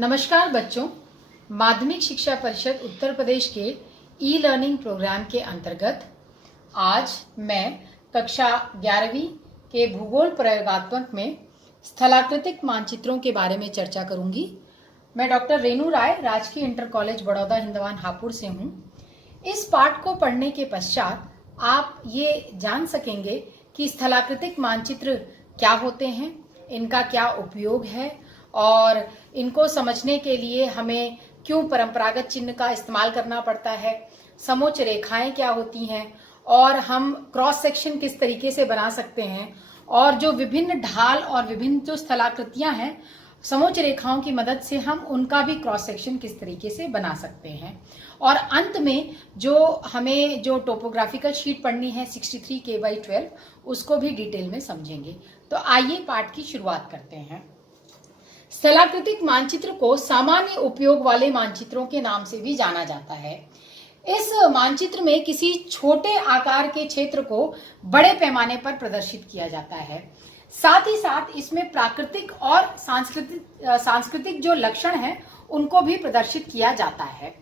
नमस्कार बच्चों, माध्यमिक शिक्षा परिषद उत्तर प्रदेश के ई लर्निंग प्रोग्राम के अंतर्गत आज मैं कक्षा 11वीं के भूगोल प्रयोगात्मक में स्थलाकृतिक मानचित्रों के बारे में चर्चा करूंगी। मैं डॉक्टर रेणु राय, राजकीय इंटर कॉलेज बड़ौदा हिंदवान हापुड़ से हूं। इस पाठ को पढ़ने के पश्चात आप ये जान सकेंगे कि स्थलाकृतिक मानचित्र क्या होते हैं, इनका क्या उपयोग है और इनको समझने के लिए हमें क्यों परंपरागत चिन्ह का इस्तेमाल करना पड़ता है, समोच्च रेखाएं क्या होती हैं और हम क्रॉस सेक्शन किस तरीके से बना सकते हैं, और जो विभिन्न ढाल और विभिन्न जो स्थलाकृतियां हैं समोच्च रेखाओं की मदद से हम उनका भी क्रॉस सेक्शन किस तरीके से बना सकते हैं। और अंत में हमें जो टोपोग्राफिकल शीट पढ़नी है 63K/12 उसको भी डिटेल में समझेंगे। तो आइए पाठ की शुरुआत करते हैं। स्थलाकृतिक मानचित्र को सामान्य उपयोग वाले मानचित्रों के नाम से भी जाना जाता है। इस मानचित्र में किसी छोटे आकार के क्षेत्र को बड़े पैमाने पर प्रदर्शित किया जाता है। साथ ही साथ इसमें प्राकृतिक और सांस्कृतिक जो लक्षण हैं उनको भी प्रदर्शित किया जाता है।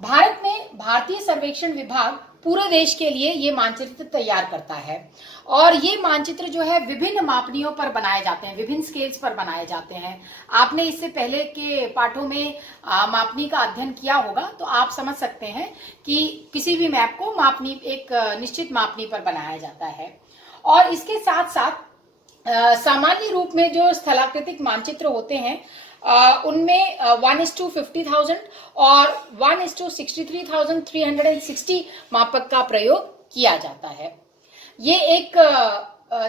भारत में भारतीय सर्वेक्षण विभाग पूरे देश के लिए ये मानचित्र तैयार करता है और ये मानचित्र जो है विभिन्न मापनियों पर बनाए जाते हैं, विभिन्न स्केल्स पर बनाए जाते हैं। आपने इससे पहले के पाठों में मापनी का अध्ययन किया होगा, तो आप समझ सकते हैं कि किसी भी मैप को मापनी एक निश्चित मापनी पर बनाया जाता है। और इसके साथ साथ सामान्य रूप में जो स्थलाकृतिक मानचित्र होते हैं उनमें 1:50,000 और 1:63,360 मापक का प्रयोग किया जाता है। ये एक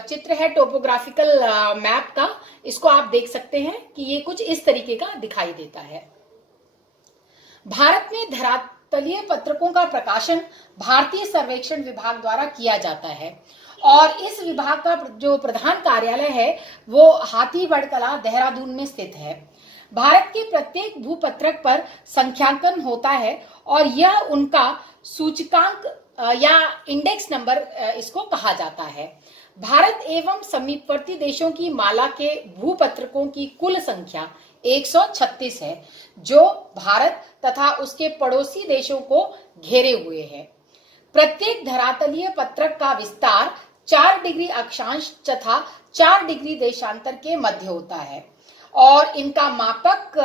चित्र है टोपोग्राफिकल मैप का। इसको आप देख सकते हैं कि ये कुछ इस तरीके का दिखाई देता है। भारत में धरातलीय पत्रकों का प्रकाशन भारतीय सर्वेक्षण विभाग द्वारा किया जाता है और इस विभाग का जो प्रधान कार्यालय है वो हाथीबढ़ कला, देहरादून में स्थित है। भारत के प्रत्येक भूपत्रक पर संख्यांकन होता है और यह उनका सूचकांक या इंडेक्स नंबर इसको कहा जाता है। भारत एवं समीपवर्ती देशों की माला के भूपत्रकों की कुल संख्या 136 है, जो भारत तथा उसके पड़ोसी देशों को घेरे हुए है। प्रत्येक धरातलीय पत्रक का विस्तार 4 डिग्री अक्षांश तथा 4 डिग्री देशांतर के मध्य होता है और इनका मापक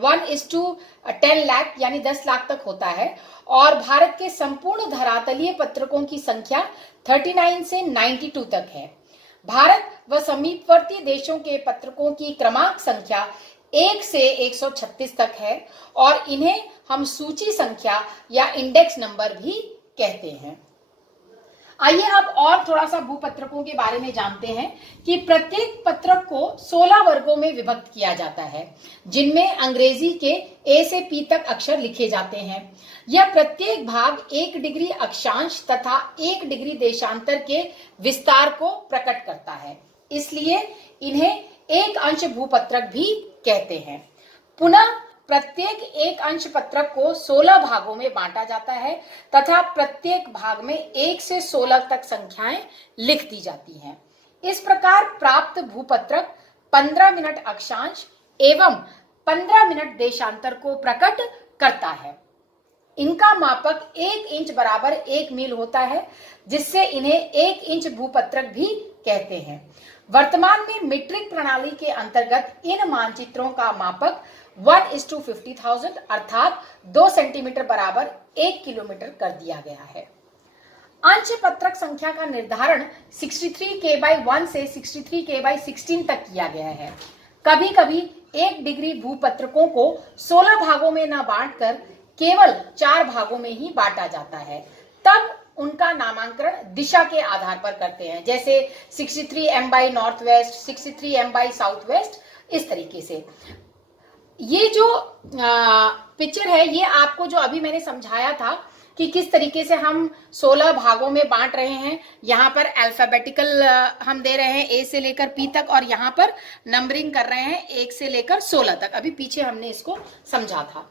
1:10 लाख यानी 10 लाख तक होता है। और भारत के संपूर्ण धरातलीय पत्रकों की संख्या 39 से 92 तक है। भारत व समीपवर्ती देशों के पत्रकों की क्रमांक संख्या 1 से 136 तक है और इन्हें हम सूची संख्या या इंडेक्स नंबर भी कहते हैं। आइए अब और थोड़ा सा भूपत्रकों के बारे में जानते हैं कि प्रत्येक पत्रक को 16 वर्गों में विभक्त किया जाता है, जिनमें अंग्रेजी के A से P तक अक्षर लिखे जाते हैं। यह प्रत्येक भाग 1 डिग्री अक्षांश तथा 1 डिग्री देशांतर के विस्तार को प्रकट करता है, इसलिए इन्हें एक अंश भूपत्रक भी कहते हैं। पुनः प्रत्येक एक अंश पत्रक को 16 भागों में बांटा जाता है तथा प्रत्येक भाग में 1 से 16 तक संख्याएं लिख दी जाती हैं। इस प्रकार प्राप्त भूपत्रक 15 मिनट अक्षांश एवं 15 मिनट देशांतर को प्रकट करता है। इनका मापक 1 इंच बराबर 1 मील होता है, जिससे इन्हें 1 इंच भूपत्रक भी कहते हैं। वर्तमान में मीट्रिक प्रणाली के अंतर्गत इन मानचित्रों का मापक 1:50,000 अर्थात 2 सेंटीमीटर बराबर 1 किलोमीटर कर दिया गया है। अंश पत्रक संख्या का निर्धारण 63K/1 से 63K/16 तक किया गया है। कभी कभी 1 डिग्री भूपत्रकों को 16 भागों में न बांटकर केवल 4 भागों में ही बांटा जाता है। तब उनका नामांकन दिशा के आधार पर करते हैं, जैसे 63M north west, 63M south west, इस तरीके से। ये जो पिक्चर है ये आपको जो अभी मैंने समझाया था कि किस तरीके से हम 16 भागों में बांट रहे हैं। यहाँ पर अल्फाबेटिकल हम दे रहे हैं A से लेकर P तक और यहाँ पर नंबरिंग कर रहे हैं 1 से लेकर 16 तक। अभी पीछे हमने इसको समझा था।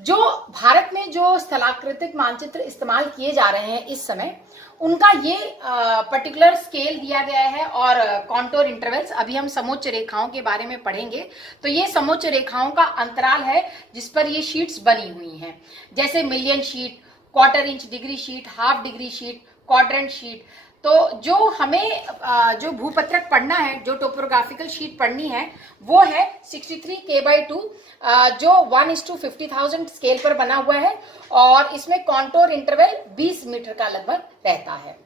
जो भारत में जो स्थलाकृतिक मानचित्र इस्तेमाल किए जा रहे हैं इस समय, उनका ये पर्टिकुलर स्केल दिया गया है और कॉन्टोर इंटरवल्स। अभी हम समोच्च रेखाओं के बारे में पढ़ेंगे। तो ये समोच्च रेखाओं का अंतराल है जिस पर ये शीट्स बनी हुई हैं, जैसे million sheet, quarter inch degree sheet, half degree sheet, quadrant sheet. तो जो हमें जो भूपत्रक पढ़ना है, जो टोपोग्राफिकल शीट पढ़नी है, वो है 63 K/2, जो 1:50,000 स्केल पर बना हुआ है और इसमें कॉन्टोर इंटरवल 20 मीटर का लगभग रहता है।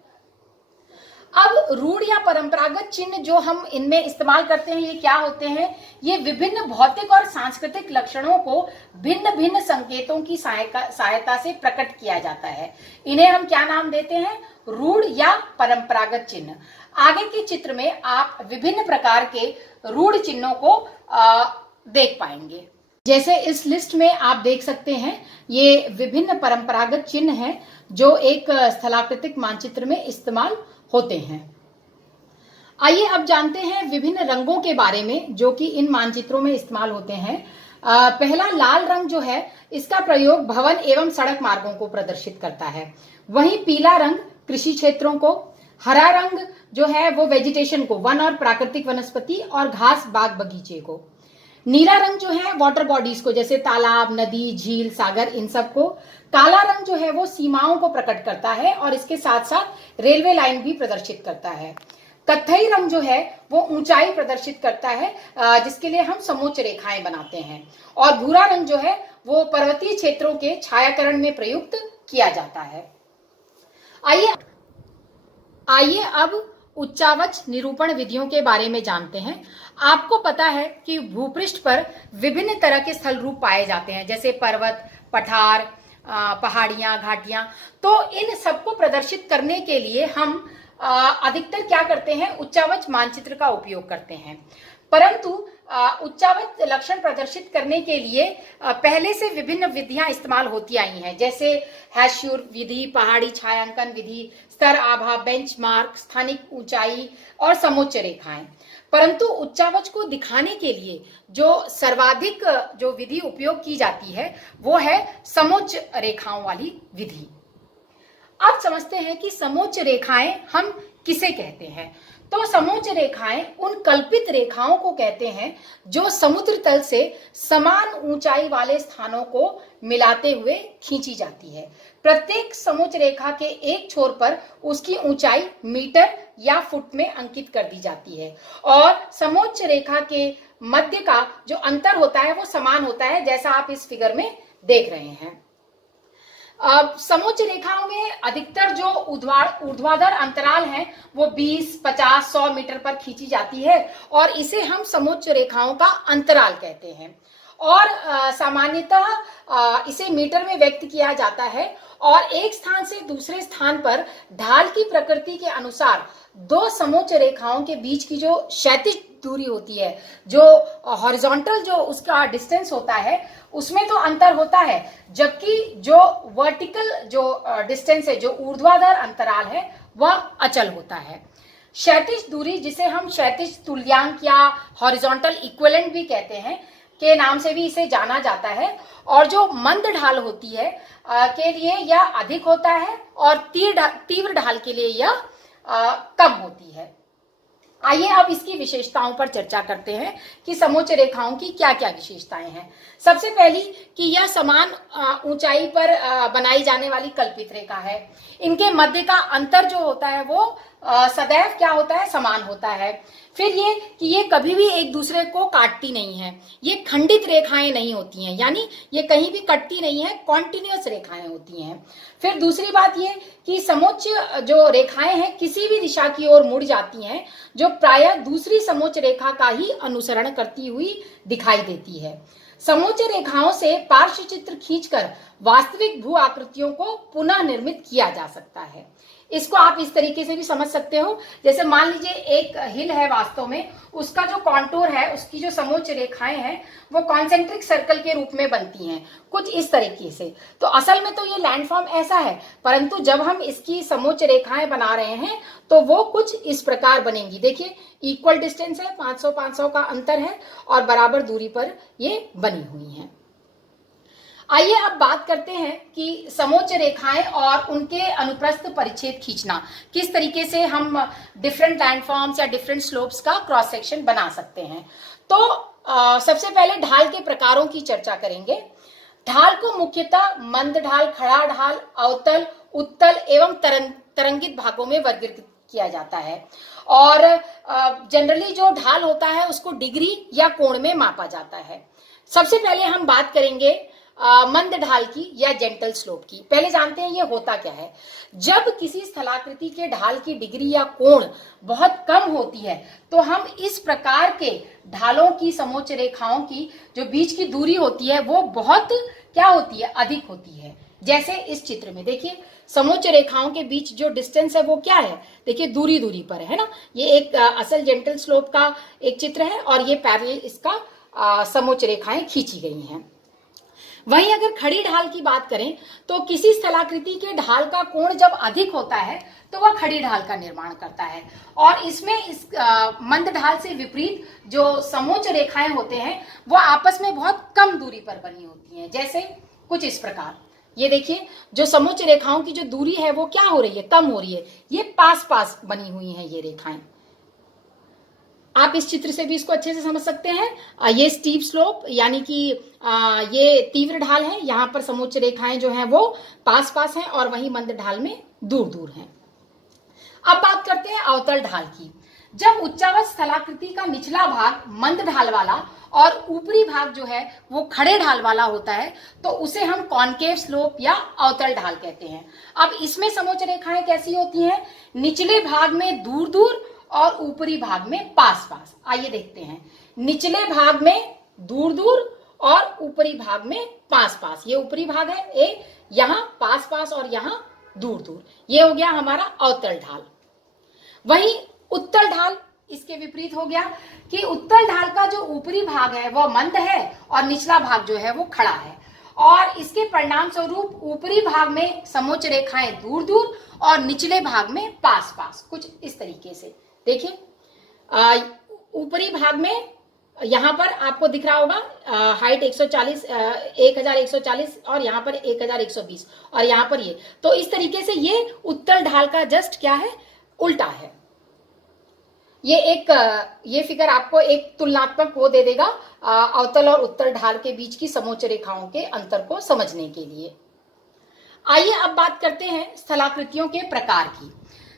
अब रूढ़ या परंपरागत चिन्ह जो हम इनमें इस्तेमाल करते हैं, ये क्या होते हैं? ये विभिन्न भौतिक और सांस्कृतिक लक्षणों को भिन्न भिन्न संकेतों की सहायता से प्रकट किया जाता है। इन्हें हम क्या नाम देते हैं? रूढ़ या परंपरागत चिन्ह। आगे के चित्र में आप विभिन्न प्रकार के रूढ़ चिन्हों को देख पाएंगे। जैसे इस लिस्ट में आप देख सकते हैं, ये विभिन्न परंपरागत चिन्ह हैं जो एक स्थलाकृतिक मानचित्र में इस्तेमाल होते हैं। आइए अब जानते हैं विभिन्न रंगों के बारे में जो कि इन मानचित्रों में इस्तेमाल होते हैं। पहला लाल रंग जो है, इसका प्रयोग भवन एवं सड़क मार्गों को प्रदर्शित करता है। वहीं पीला रंग कृषि क्षेत्रों को, हरा रंग जो है वो वेजिटेशन को, वन और प्राकृतिक वनस्पति और घास बाग बगीचे को, नीला रंग जो है वाटर बॉडीज को, जैसे तालाब, नदी, झील, सागर, इन सब को, काला रंग जो है वो सीमाओं को प्रकट करता है और इसके साथ साथ रेलवे लाइन भी प्रदर्शित करता है। कत्थई रंग जो है वो ऊंचाई प्रदर्शित करता है, जिसके लिए हम समोच्च रेखाएं बनाते हैं। और भूरा रंग जो है वो पर्वतीय क्षेत्रों के छायाकरण में प्रयुक्त किया जाता है। आइए अब उच्चावच निरूपण विधियों के बारे में जानते हैं। आपको पता है कि भूपृष्ठ पर विभिन्न तरह के स्थल रूप पाए जाते हैं, जैसे पर्वत, पठार, पहाड़ियां, घाटियां। तो इन सबको प्रदर्शित करने के लिए हम अधिकतर क्या करते हैं? उच्चावच मानचित्र का उपयोग करते हैं। परंतु उच्चावच लक्षण प्रदर्शित करने के लिए पहले से विभिन्न विधियां इस्तेमाल होती आई हैं, जैसे हैशूर विधि, पहाड़ी छायांकन विधि, स्तर आभा, बेंचमार्क, स्थानिक ऊंचाई और समोच्च रेखाएं। परंतु उच्चावच को दिखाने के लिए जो सर्वाधिक जो विधि उपयोग की जाती है वो है समोच्च रेखाओं वाली विधि। अब समझते हैं कि समोच्च रेखाएं हम किसे कहते हैं। तो समोच्च रेखाएं उन कल्पित रेखाओं को कहते हैं जो समुद्र तल से समान ऊंचाई वाले स्थानों को मिलाते हुए खींची जाती है। प्रत्येक समोच्च रेखा के एक छोर पर उसकी ऊंचाई मीटर या फुट में अंकित कर दी जाती है और समोच्च रेखा के मध्य का जो अंतर होता है वो समान होता है, जैसा आप इस फिगर में देख रहे हैं। समोच्च रेखाओं में अधिकतर जो ऊर्ध्वाधर अंतराल हैं वो 20, 50, 100 मीटर पर खींची जाती है और इसे हम समोच्च रेखाओं का अंतराल कहते हैं। और सामान्यतः इसे मीटर में व्यक्त किया जाता है और एक स्थान से दूसरे स्थान पर ढाल की प्रकृति के अनुसार दो समोच्च रेखाओं के बीच की जो क्षैतिज दूरी होती है, जो हॉरिजॉन्टल जो उसका डिस्टेंस होता है, उसमें तो अंतर होता है, जबकि जो वर्टिकल जो डिस्टेंस है, जो ऊर्ध्वाधर अंतराल है, वह अचल होता है। क्षैतिज दूरी, जिसे हम क्षैतिज तुल्यांक या हॉरिजॉन्टल इक्विवेलेंट भी कहते हैं, के नाम से भी इसे जाना जाता है। और जो मंद ढाल होती है के लिए यह अधिक होता है और तीव्र ढाल के लिए यह कम होती है। आइए अब इसकी विशेषताओं पर चर्चा करते हैं कि समोच्च रेखाओं की क्या क्या विशेषताएं हैं। सबसे पहली कि यह समान ऊंचाई पर बनाई जाने वाली कल्पित रेखा है। इनके मध्य का अंतर जो होता है वो सदैव क्या होता है? समान होता है। फिर ये कि ये कभी भी एक दूसरे को काटती नहीं है, ये खंडित रेखाएं नहीं होती हैं, यानी ये कहीं भी कटती नहीं है, कॉन्टिन्यूअस रेखाएं होती हैं। फिर दूसरी बात ये कि समोच्च जो रेखाएं हैं किसी भी दिशा की ओर मुड़ जाती हैं, जो प्रायः दूसरी समोच्च रेखा का ही अनुसरण करती हुई दिखाई देती है। समोच्च रेखाओं से पार्श्व चित्र खींचकर वास्तविक भू आकृतियों को पुनः निर्मित किया जा सकता है। इसको आप इस तरीके से भी समझ सकते हो, जैसे मान लीजिए एक हिल है, वास्तव में उसका जो कॉन्टूर है, उसकी जो समोच्च रेखाएं हैं वो कॉन्सेंट्रिक सर्कल के रूप में बनती हैं, कुछ इस तरीके से। तो असल में तो ये लैंडफॉर्म ऐसा है, परंतु जब हम इसकी समोच्च रेखाएं बना रहे हैं तो वो कुछ इस प्रकार बनेंगी। देखिए, इक्वल डिस्टेंस है, 500-500 का अंतर है और बराबर दूरी पर ये बनी हुई है। आइए अब बात करते हैं कि समोच्च रेखाएं और उनके अनुप्रस्थ परिच्छेद खींचना, किस तरीके से हम डिफरेंट लैंडफॉर्म्स या डिफरेंट स्लोप्स का क्रॉस सेक्शन बना सकते हैं। तो सबसे पहले ढाल के प्रकारों की चर्चा करेंगे। ढाल को मुख्यतः मंद ढाल, खड़ा ढाल, अवतल, उत्तल एवं तरंगित भागों में वर्गीकृत किया जाता है। और जनरली जो ढाल होता है उसको डिग्री या कोण में मापा जाता है। सबसे पहले हम बात करेंगे मंद ढाल की या जेंटल स्लोप की। पहले जानते हैं ये होता क्या है। जब किसी स्थलाकृति के ढाल की डिग्री या कोण बहुत कम होती है तो हम इस प्रकार के ढालों की समोच्च रेखाओं की जो बीच की दूरी होती है वो बहुत क्या होती है, अधिक होती है। जैसे इस चित्र में देखिए, समोच्च रेखाओं के बीच जो डिस्टेंस है वो क्या है, देखिए दूरी दूरी पर है ना। ये एक असल जेंटल स्लोप का एक चित्र है और ये पैरेलल इसका समोच्च रेखाएं खींची गई हैं। वहीं अगर खड़ी ढाल की बात करें तो किसी स्थलाकृति के ढाल का कोण जब अधिक होता है तो वह खड़ी ढाल का निर्माण करता है। और इसमें इस मंद ढाल से विपरीत जो समोच्च रेखाएं होते हैं वो आपस में बहुत कम दूरी पर बनी होती हैं। जैसे कुछ इस प्रकार, ये देखिए जो समोच्च रेखाओं की जो दूरी है वो क्या हो रही है, कम हो रही है। ये पास पास बनी हुई हैं ये रेखाएं। आप इस चित्र से भी इसको अच्छे से समझ सकते हैं। ये स्टीप स्लोप यानी कि ये तीव्र ढाल है, यहाँ पर समोच्च रेखाएं जो हैं वो पास पास हैं और वहीं मंद ढाल में दूर दूर हैं। अब बात करते हैं अवतल ढाल की। जब उच्चावच स्थलाकृति का निचला भाग मंद ढाल वाला और ऊपरी भाग जो है वो खड़े ढाल वाला होता है तो उसे हम कॉनकेव स्लोप या अवतल ढाल कहते हैं। अब इसमें समोच्च रेखाएं कैसी होती हैं, निचले भाग में दूर दूर और ऊपरी भाग में पास पास। आइए देखते हैं, निचले भाग में दूर दूर और ऊपरी भाग में पास पास। ये ऊपरी भाग है ए, यहाँ पास पास और यहाँ दूर दूर। ये हो गया हमारा अवतल ढाल। वहीं उत्तल ढाल इसके विपरीत हो गया कि उत्तल ढाल का जो ऊपरी भाग है वह मंद है और निचला भाग जो है वो खड़ा है। और इसके परिणाम स्वरूप ऊपरी भाग में समोच्च रेखाएं दूर दूर और निचले भाग में पास पास। कुछ इस तरीके से देखिए, ऊपरी भाग में यहाँ पर आपको दिख रहा होगा हाइट 1140 और यहाँ पर 1120 और यहाँ पर ये, तो इस तरीके से ये उत्तल ढाल का जस्ट क्या है, उल्टा है। ये फिगर आपको एक तुलनात्मक वो दे देगा अवतल और उत्तल ढाल के बीच की समोच्च रेखाओं के अंतर को समझने के लिए। आइए अब बात करते हैं स्थलाकृतियों के प्रकार की।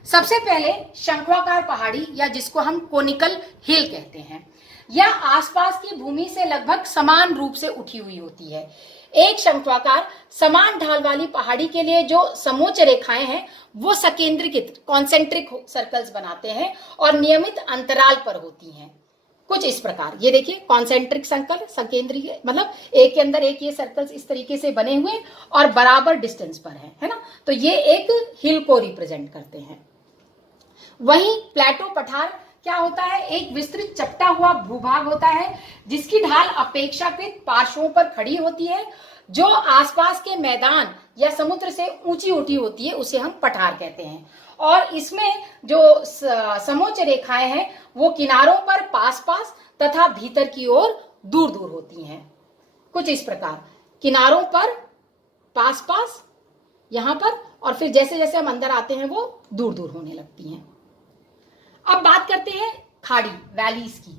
सबसे पहले शंक्वाकार पहाड़ी या जिसको हम कोनिकल हिल कहते हैं, यह आसपास की भूमि से लगभग समान रूप से उठी हुई होती है। एक शंक्वाकार समान ढाल वाली पहाड़ी के लिए जो समोच्च रेखाएं हैं वो सकेंद्रित कॉन्सेंट्रिक सर्कल्स बनाते हैं और नियमित अंतराल पर होती हैं। कुछ इस प्रकार, ये देखिए कॉन्सेंट्रिक सर्कल, सकेंद्रिक मतलब एक के अंदर एक ये सर्कल्स इस तरीके से बने हुए और बराबर डिस्टेंस पर है ना। तो ये एक हिल को रिप्रेजेंट करते हैं। वहीं प्लेटो पठार क्या होता है, एक विस्तृत चपटा हुआ भूभाग होता है जिसकी ढाल अपेक्षाकृत पार्श्वों पर खड़ी होती है, जो आसपास के मैदान या समुद्र से ऊंची उठी होती है, उसे हम पठार कहते हैं। और इसमें जो समोच्च रेखाएं हैं वो किनारों पर पास पास तथा भीतर की ओर दूर दूर होती हैं। कुछ इस प्रकार, किनारों पर पास पास यहां पर, और फिर जैसे जैसे हम अंदर आते हैं वो दूर दूर होने लगती हैं। अब बात करते हैं खाड़ी वैलीज की।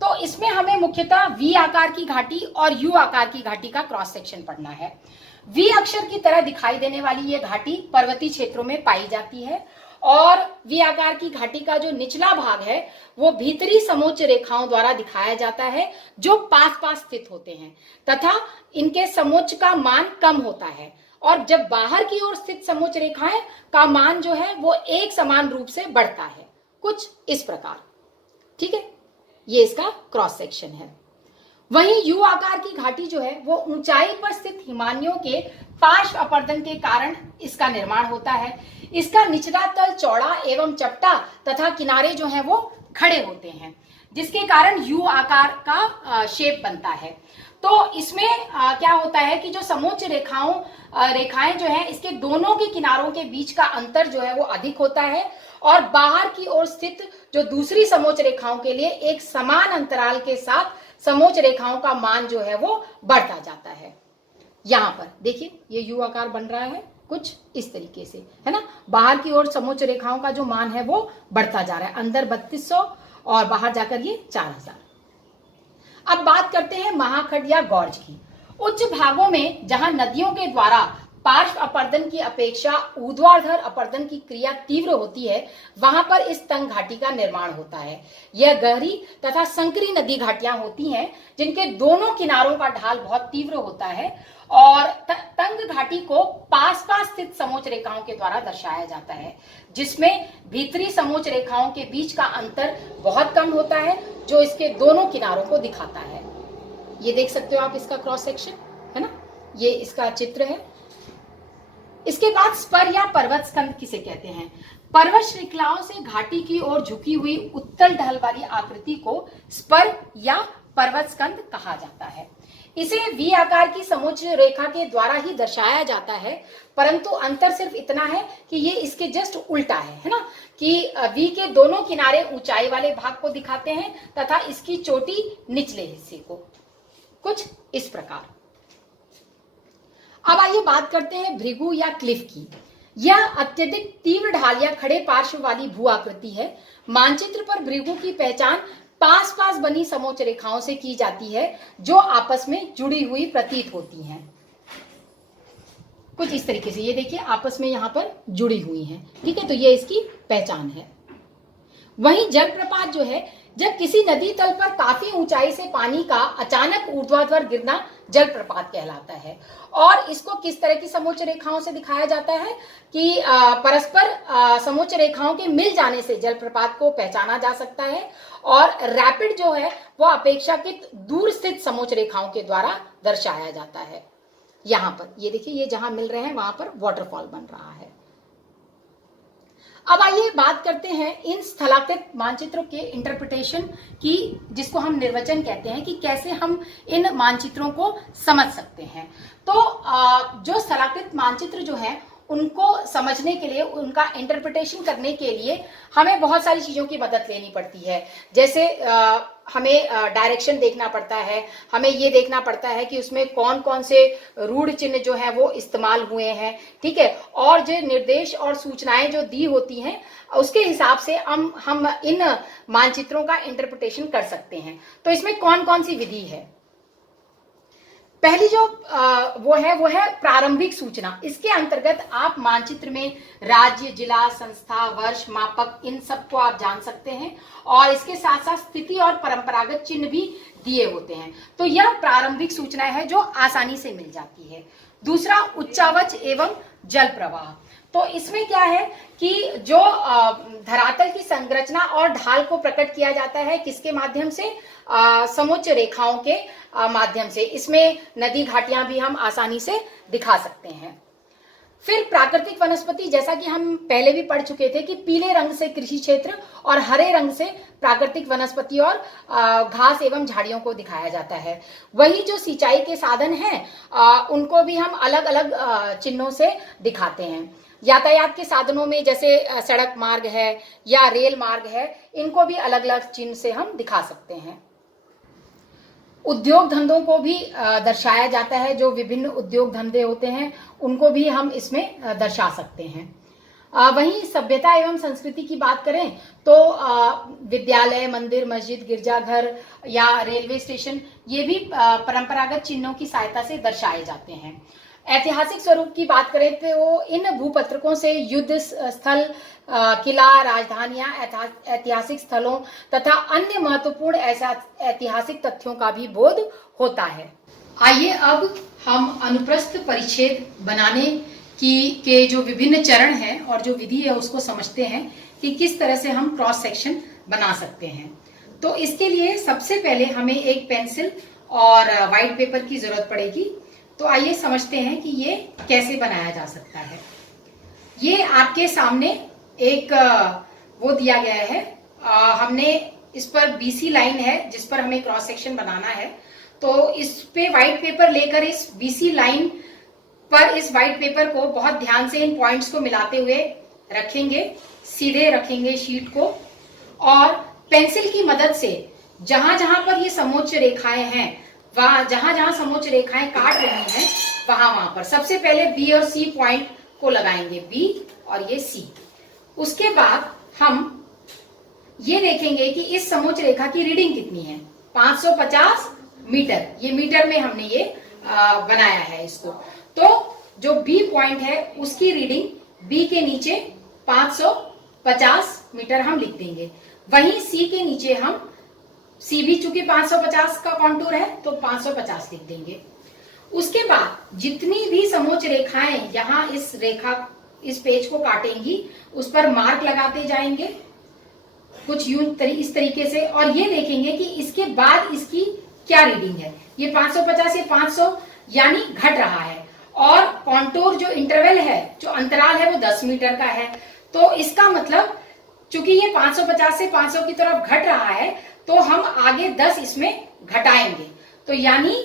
तो इसमें हमें मुख्यतः वी आकार की घाटी और यू आकार की घाटी का क्रॉस सेक्शन पढ़ना है। वी अक्षर की तरह दिखाई देने वाली ये घाटी पर्वतीय क्षेत्रों में पाई जाती है और वी आकार की घाटी का जो निचला भाग है वो भीतरी समोच्च रेखाओं द्वारा दिखाया जाता है जो पास पास स्थित होते हैं तथा इनके समोच्च का मान कम होता है। और जब बाहर की ओर स्थित समोच्च रेखाएं का मान जो है वो एक समान रूप से बढ़ता है। कुछ इस प्रकार, ठीक है, ये इसका क्रॉस सेक्शन है। वहीं यू आकार की घाटी जो है वो ऊंचाई पर स्थित हिमानियों के पार्श्व अपर्दन के कारण इसका निर्माण होता है। इसका निचला तल चौड़ा एवं चपटा तथा किनारे जो हैं वो खड़े होते हैं, जिसके कारण यू आकार का शेप बनता है। तो इसमें क्या होता है कि जो समोच्च रेखाएं जो हैं इसके दोनों के किनारों के बीच का अंतर जो है वो अधिक होता है और बाहर की ओर स्थित जो दूसरी समोच्च रेखाओं के लिए एक समान अंतराल के साथ समोच्च रेखाओं का मान जो है वो बढ़ता जाता है। यहाँ पर देखिए ये यू आकार बन रहा है कुछ इस तरीके से, है ना। बाहर की ओर समोच्च रेखाओं का जो मान है वो बढ़ता जा रहा है, अंदर 3200 और बाहर जाकर ये 4000। अब बात करते हैं महाखंड या गॉर्ज की। उच्च भागों में जहां नदियों के द्वारा पार्श्व अपर्दन की अपेक्षा ऊर्ध्वाधर अपर्दन की क्रिया तीव्र होती है, वहां पर इस तंग घाटी का निर्माण होता है। यह गहरी तथा संकरी नदी घाटियां होती हैं जिनके दोनों किनारों का ढाल बहुत तीव्र होता है और तंग घाटी को पास पास स्थित समोच्च रेखाओं के द्वारा दर्शाया जाता है, जिसमें भीतरी समोच्च रेखाओं के बीच का अंतर बहुत कम होता है, जो इसके दोनों किनारों को दिखाता है। ये देख सकते हो आप इसका क्रॉस सेक्शन, है ना, ये इसका चित्र है। इसके बाद स्पर या पर्वत स्कंद किसे कहते हैं? पर्वत श्रृंखलाओं से घाटी की ओर झुकी हुई उत्तल ढल वाली आकृति को स्पर या पर्वत स्कंद कहा जाता है। इसे वी आकार की समोच्च रेखा के द्वारा ही दर्शाया जाता है, परंतु अंतर सिर्फ इतना है कि ये इसके जस्ट उल्टा है ना, कि वी के दोनों किनारे ऊंचाई वाले भाग को दिखाते हैं तथा इसकी चोटी निचले हिस्से को, कुछ इस प्रकार। अब आइए बात करते हैं भृगु या क्लिफ की। यह अत्यधिक तीव्र ढाल या खड़े पार्श्व वाली भू आकृति है। मानचित्र पर भृगु की पहचान पास पास बनी समोच्च रेखाओं से की जाती है जो आपस में जुड़ी हुई प्रतीत होती हैं, कुछ इस तरीके से। ये देखिए आपस में यहां पर जुड़ी हुई हैं, ठीक है, तो ये इसकी पहचान है। वहीं जलप्रपात जो है, जब किसी नदी तल पर काफी ऊंचाई से पानी का अचानक ऊर्ध्वाधर गिरना जलप्रपात कहलाता है। और इसको किस तरह की समोच्च रेखाओं से दिखाया जाता है कि परस्पर समोच्च रेखाओं के मिल जाने से जलप्रपात को पहचाना जा सकता है, और रैपिड जो है वो अपेक्षाकृत दूर स्थित समोच्च रेखाओं के द्वारा दर्शाया जाता है। यहां पर ये देखिए, ये जहां मिल रहे हैं वहां पर वाटरफॉल बन रहा है। अब आइए बात करते हैं इन स्थलाकृत मानचित्रों के इंटरप्रिटेशन की, जिसको हम निर्वचन कहते हैं, कि कैसे हम इन मानचित्रों को समझ सकते हैं। तो जो स्थलाकृत मानचित्र जो है उनको समझने के लिए, उनका इंटरप्रिटेशन करने के लिए हमें बहुत सारी चीजों की मदद लेनी पड़ती है। जैसे हमें डायरेक्शन देखना पड़ता है, हमें ये देखना पड़ता है कि उसमें कौन कौन से रूढ़ चिन्ह जो है वो इस्तेमाल हुए हैं, ठीक है, और जो निर्देश और सूचनाएं जो दी होती हैं उसके हिसाब से हम इन मानचित्रों का इंटरप्रिटेशन कर सकते हैं। तो इसमें कौन कौन सी विधि है? पहली जो वो है प्रारंभिक सूचना। इसके अंतर्गत आप मानचित्र में राज्य, जिला, संस्था, वर्ष, मापक, इन सबको आप जान सकते हैं, और इसके साथ साथ स्थिति और परंपरागत चिन्ह भी दिए होते हैं। तो यह प्रारंभिक सूचना है जो आसानी से मिल जाती है। दूसरा, उच्चावच एवं जल प्रवाह। तो इसमें क्या है कि जो धरातल की संरचना और ढाल को प्रकट किया जाता है किसके माध्यम से? समोच्च रेखाओं के माध्यम से। इसमें नदी घाटियां भी हम आसानी से दिखा सकते हैं। फिर प्राकृतिक वनस्पति, जैसा कि हम पहले भी पढ़ चुके थे कि पीले रंग से कृषि क्षेत्र और हरे रंग से प्राकृतिक वनस्पति और घास एवं झाड़ियों को दिखाया जाता है। वही जो सिंचाई के साधन हैं उनको भी हम अलग अलग चिन्हों से दिखाते हैं। यातायात के साधनों में जैसे सड़क मार्ग है या रेल मार्ग है, इनको भी अलग अलग चिन्ह से हम दिखा सकते हैं। उद्योग धंधों को भी दर्शाया जाता है। जो विभिन्न उद्योग धंधे होते हैं उनको भी हम इसमें दर्शा सकते हैं। वहीं सभ्यता एवं संस्कृति की बात करें तो विद्यालय, मंदिर, मस्जिद, गिरजाघर या रेलवे स्टेशन, ये भी परंपरागत चिन्हों की सहायता से दर्शाए जाते हैं। ऐतिहासिक स्वरूप की बात करें तो इन भूपत्रकों से युद्ध स्थल, किला, राजधानियां, ऐतिहासिक स्थलों तथा अन्य महत्वपूर्ण ऐतिहासिक तथ्यों का भी बोध होता है। आइए अब हम अनुप्रस्थ परिच्छेद बनाने के जो विभिन्न चरण हैं और जो विधि है उसको समझते हैं कि किस तरह से हम क्रॉस सेक्शन बना सकते हैं। तो इसके लिए सबसे पहले हमें एक पेंसिल और व्हाइट पेपर की जरूरत पड़ेगी। तो आइए समझते हैं कि ये कैसे बनाया जा सकता है। ये आपके सामने एक वो दिया गया है, हमने इस पर BC लाइन है जिस पर हमें क्रॉस सेक्शन बनाना है। तो इस पे व्हाइट पेपर लेकर इस BC लाइन पर इस व्हाइट पेपर को बहुत ध्यान से इन पॉइंट्स को मिलाते हुए रखेंगे, सीधे रखेंगे शीट को, और पेंसिल की मदद से जहां जहां पर ये समोच्च रेखाएं हैं, वहां जहां जहां समोच्च रेखाएं काट रही हैं वहां पर सबसे पहले बी और सी पॉइंट को लगाएंगे, बी और ये सी। उसके बाद हम ये देखेंगे कि इस समोच्च रेखा की रीडिंग कितनी है, 550 मीटर। ये मीटर में हमने ये बनाया है इसको। तो जो बी पॉइंट है उसकी रीडिंग बी के नीचे 550 मीटर हम लिख देंगे। वहीं सी के नीचे हम, सी भी चूंकि 550 का कॉन्टूर है तो 550 लिख देंगे। उसके बाद जितनी भी समोच्च रेखाएं यहाँ इस पेज को काटेंगी उस पर मार्क लगाते जाएंगे कुछ यूं इस तरीके से, और ये देखेंगे कि इसके बाद इसकी क्या रीडिंग है। ये 550 से 500 यानी घट रहा है, और कॉन्टूर जो इंटरवल है, जो अंतराल है वो 10 मीटर का है। तो इसका मतलब चूंकि ये 550 से 500 की तरफ घट रहा है तो हम आगे 10 इसमें घटाएंगे, तो यानी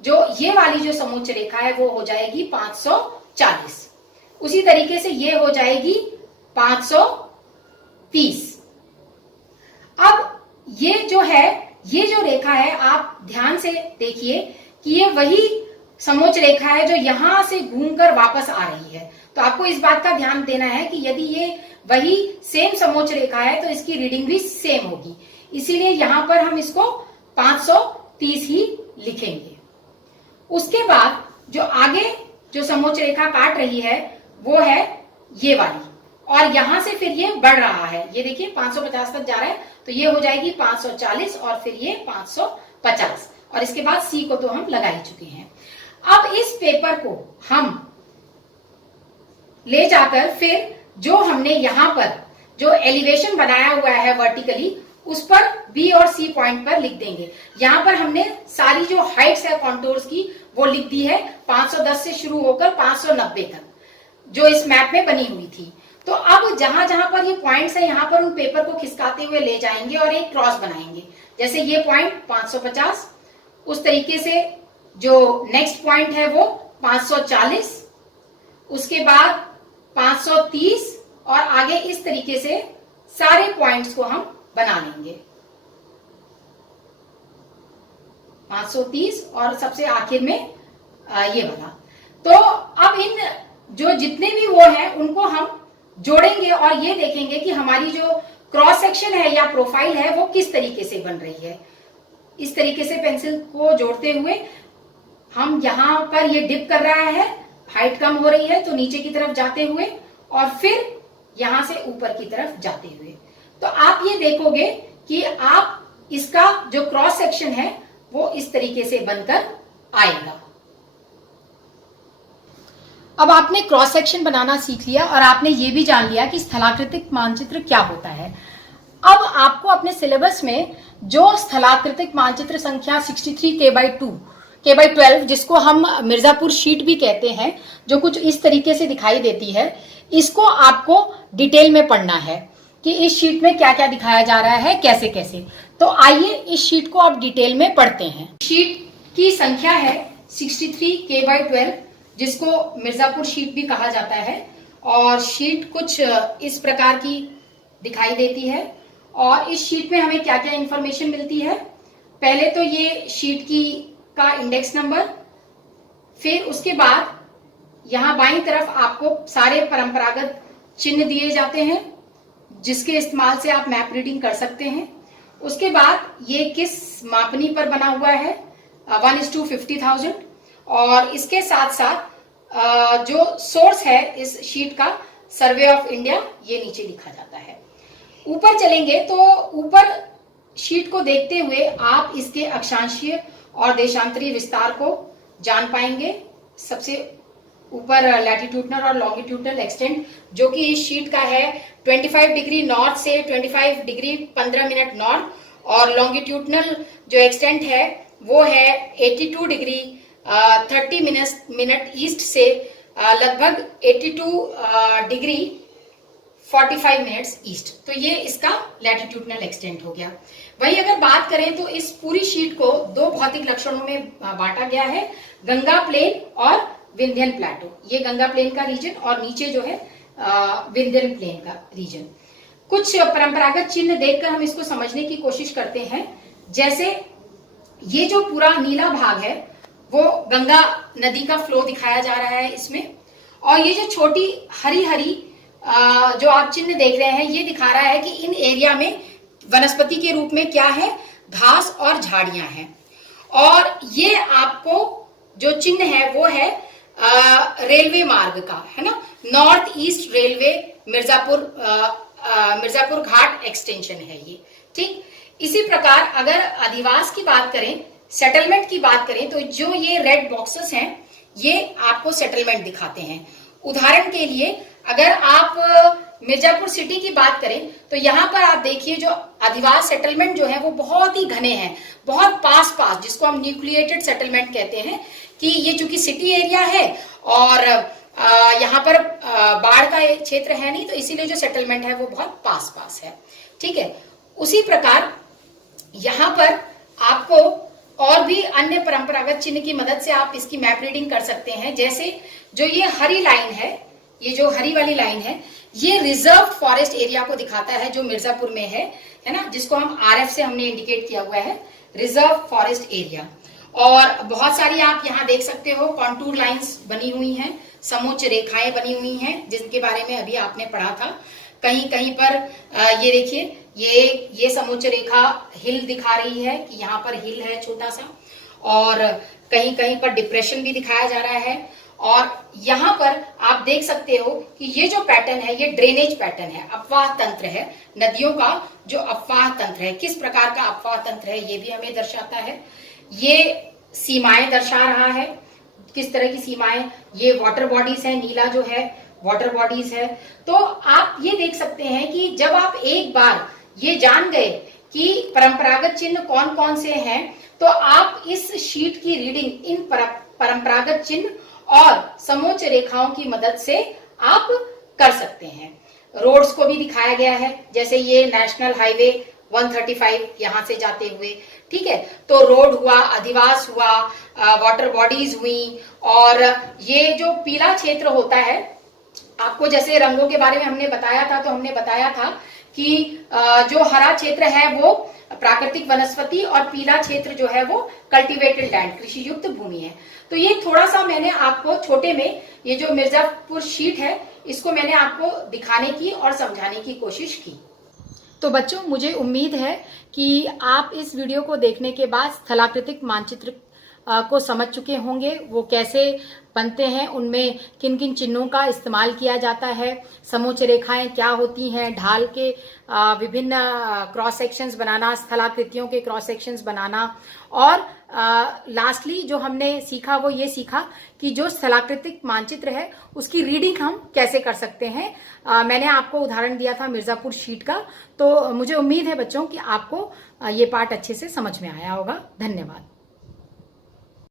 जो ये वाली जो समोच्च रेखा है वो हो जाएगी 540। उसी तरीके से ये हो जाएगी 530। अब ये जो है, ये जो रेखा है आप ध्यान से देखिए कि ये वही समोच्च रेखा है जो यहां से घूमकर वापस आ रही है। तो आपको इस बात का ध्यान देना है कि यदि ये वही सेम समोच्च रेखा है तो इसकी रीडिंग भी सेम होगी, इसीलिए यहां पर हम इसको 530 ही लिखेंगे। उसके बाद जो आगे जो समोच्च रेखा काट रही है वो है ये वाली, और यहां से फिर ये बढ़ रहा है, ये देखिए 550 तक जा रहा है, तो ये हो जाएगी 540 और फिर ये 550, और इसके बाद सी को तो हम लगा ही चुके हैं। अब इस पेपर को हम ले जाकर फिर जो हमने यहां पर जो एलिवेशन बनाया हुआ है वर्टिकली, उस पर बी और सी पॉइंट पर लिख देंगे। यहां पर हमने सारी जो हाइट्स है कॉन्टूर्स की वो लिख दी है, 510 से शुरू होकर 590 तक जो इस मैप में बनी हुई थी। तो अब जहां जहां पर ये पॉइंट्स है यहाँ पर उन पेपर को खिसकाते हुए ले जाएंगे और एक क्रॉस बनाएंगे। जैसे ये पॉइंट 550, उस तरीके से जो नेक्स्ट पॉइंट है वो 540, उसके बाद 530, और आगे इस तरीके से सारे पॉइंट्स को हम बना लेंगे, 530 और सबसे आखिर में ये वाला। तो अब इन जो जितने भी वो हैं उनको हम जोड़ेंगे और ये देखेंगे कि हमारी जो क्रॉस सेक्शन है या प्रोफाइल है वो किस तरीके से बन रही है। इस तरीके से पेंसिल को जोड़ते हुए हम यहाँ पर ये डिप कर रहा है, हाइट कम हो रही है तो नीचे की तरफ जाते हुए, और फिर यहां से ऊपर की तरफ जाते हुए। तो आप ये देखोगे कि आप इसका जो क्रॉस सेक्शन है वो इस तरीके से बनकर आएगा। अब आपने क्रॉस सेक्शन बनाना सीख लिया और आपने ये भी जान लिया कि स्थलाकृतिक मानचित्र क्या होता है। अब आपको अपने सिलेबस में जो स्थलाकृतिक मानचित्र संख्या 63 K/12 जिसको हम मिर्जापुर शीट भी कहते हैं, जो कुछ इस तरीके से दिखाई देती है, इसको आपको डिटेल में पढ़ना है कि इस शीट में क्या क्या दिखाया जा रहा है, कैसे कैसे। तो आइए इस शीट को आप डिटेल में पढ़ते हैं। शीट की संख्या है 63 K/12 जिसको मिर्जापुर शीट भी कहा जाता है, और शीट कुछ इस प्रकार की दिखाई देती है। और इस शीट में हमें क्या क्या इंफॉर्मेशन मिलती है, पहले तो ये शीट की का इंडेक्स नंबर, फिर उसके बाद यहाँ बाईं तरफ आपको सारे परंपरागत चिन्ह दिए जाते हैं जिसके इस्तेमाल से आप मैप रीडिंग कर सकते हैं। उसके बाद ये किस मापनी पर बना हुआ है, 1:50,000, और इसके साथ साथ जो सोर्स है इस शीट का, सर्वे ऑफ इंडिया, ये नीचे लिखा जाता है। ऊपर चलेंगे तो ऊपर शीट को देखते हुए आप इसके अक्षांशीय और देशांतरीय विस्तार को जान पाएंगे। सबसे ऊपर लैटिट्यूडनल और लॉन्गिट्यूडनल एक्सटेंट जो कि इस शीट का है 25 डिग्री नॉर्थ से 25 डिग्री 15 मिनट नॉर्थ, और लॉन्गिट्यूडनल जो एक्सटेंट है वो है 82 डिग्री 30 मिनट ईस्ट से लगभग 82 डिग्री 45 मिनट्स ईस्ट। तो ये इसका लैटिट्यूडनल एक्सटेंट हो गया। वहीं अगर बात करें तो इस पूरी शीट को दो भौतिक लक्षणों में बांटा गया है, गंगा प्लेन और विंध्यन प्लेटो। ये गंगा प्लेन का रीजन और नीचे जो है विंध्यन प्लेन का रीजन। कुछ परंपरागत चिन्ह देखकर हम इसको समझने की कोशिश करते हैं। जैसे ये जो पूरा नीला भाग है वो गंगा नदी का फ्लो दिखाया जा रहा है इसमें। और ये जो छोटी हरी हरी जो आप चिन्ह देख रहे हैं, ये दिखा रहा है कि इन एरिया में वनस्पति के रूप में क्या है, घास और झाड़ियां हैं। और ये आपको जो चिन्ह है वो है रेलवे मार्ग का, है ना, नॉर्थ ईस्ट रेलवे मिर्जापुर घाट एक्सटेंशन है ये, ठीक। इसी प्रकार अगर अधिवास की बात करें, सेटलमेंट की बात करें, तो जो ये रेड बॉक्सेस हैं ये आपको सेटलमेंट दिखाते हैं। उदाहरण के लिए अगर आप मिर्जापुर सिटी की बात करें तो यहाँ पर आप देखिए जो अधिवास सेटलमेंट जो है वो बहुत ही घने हैं, बहुत पास पास, जिसको हम न्यूक्लिएटेड सेटलमेंट कहते हैं, कि ये चूंकि सिटी एरिया है और यहाँ पर बाढ़ का क्षेत्र है नहीं, तो इसीलिए जो सेटलमेंट है वो बहुत पास पास है, ठीक है। उसी प्रकार यहाँ पर आपको और भी अन्य परंपरागत चिन्ह की मदद से आप इसकी मैप रीडिंग कर सकते हैं। जैसे जो ये हरी लाइन है, ये जो हरी वाली लाइन है, ये रिजर्व फॉरेस्ट एरिया को दिखाता है जो मिर्जापुर में है ना, जिसको हम आरएफ से हमने इंडिकेट किया हुआ है, रिजर्व फॉरेस्ट एरिया। और बहुत सारी आप यहाँ देख सकते हो कॉन्टूर लाइंस बनी हुई हैं, समोच्च रेखाएं बनी हुई हैं, जिनके बारे में अभी आपने पढ़ा था। कहीं कहीं पर ये देखिए, ये समोच्च रेखा हिल दिखा रही है कि यहाँ पर हिल है छोटा सा, और कहीं कहीं पर डिप्रेशन भी दिखाया जा रहा है। और यहाँ पर आप देख सकते हो कि ये जो पैटर्न है ये ड्रेनेज पैटर्न है, अपवाह तंत्र है, नदियों का जो अपवाह तंत्र है, किस प्रकार का अपवाह तंत्र है ये भी हमें दर्शाता है। ये सीमाएं दर्शा रहा है, किस तरह की सीमाएं, ये वाटर बॉडीज है, नीला जो है वाटर बॉडीज है। तो आप ये देख सकते हैं कि जब आप एक बार ये जान गए कि परंपरागत चिन्ह कौन कौन से हैं, तो आप इस शीट की रीडिंग इन परंपरागत चिन्ह और समोच्च रेखाओं की मदद से आप कर सकते हैं। रोड्स को भी दिखाया गया है, जैसे ये नेशनल हाईवे 135 यहाँ से जाते हुए, ठीक है। तो रोड हुआ, अधिवास हुआ, वाटर बॉडीज हुई, और ये जो पीला क्षेत्र होता है, आपको जैसे रंगों के बारे में हमने बताया था, तो हमने बताया था कि जो हरा क्षेत्र है वो प्राकृतिक वनस्पति और पीला क्षेत्र जो है वो कल्टीवेटेड लैंड, कृषि युक्त भूमि है। तो ये थोड़ा सा मैंने आपको छोटे में, ये जो मिर्जापुर शीट है इसको मैंने आपको दिखाने की और समझाने की कोशिश की। तो बच्चों, मुझे उम्मीद है कि आप इस वीडियो को देखने के बाद स्थलाकृतिक मानचित्र को समझ चुके होंगे, वो कैसे बनते हैं, उनमें किन किन चिन्हों का इस्तेमाल किया जाता है, समोच्च रेखाएं क्या होती हैं, ढाल के विभिन्न क्रॉस सेक्शंस बनाना, स्थलाकृतियों के क्रॉस सेक्शंस बनाना, और लास्टली जो हमने सीखा वो ये सीखा कि जो स्थलाकृतिक मानचित्र है उसकी रीडिंग हम कैसे कर सकते हैं। मैंने आपको उदाहरण दिया था मिर्जापुर शीट का। तो मुझे उम्मीद है बच्चों कि आपको ये पार्ट अच्छे से समझ में आया होगा। धन्यवाद।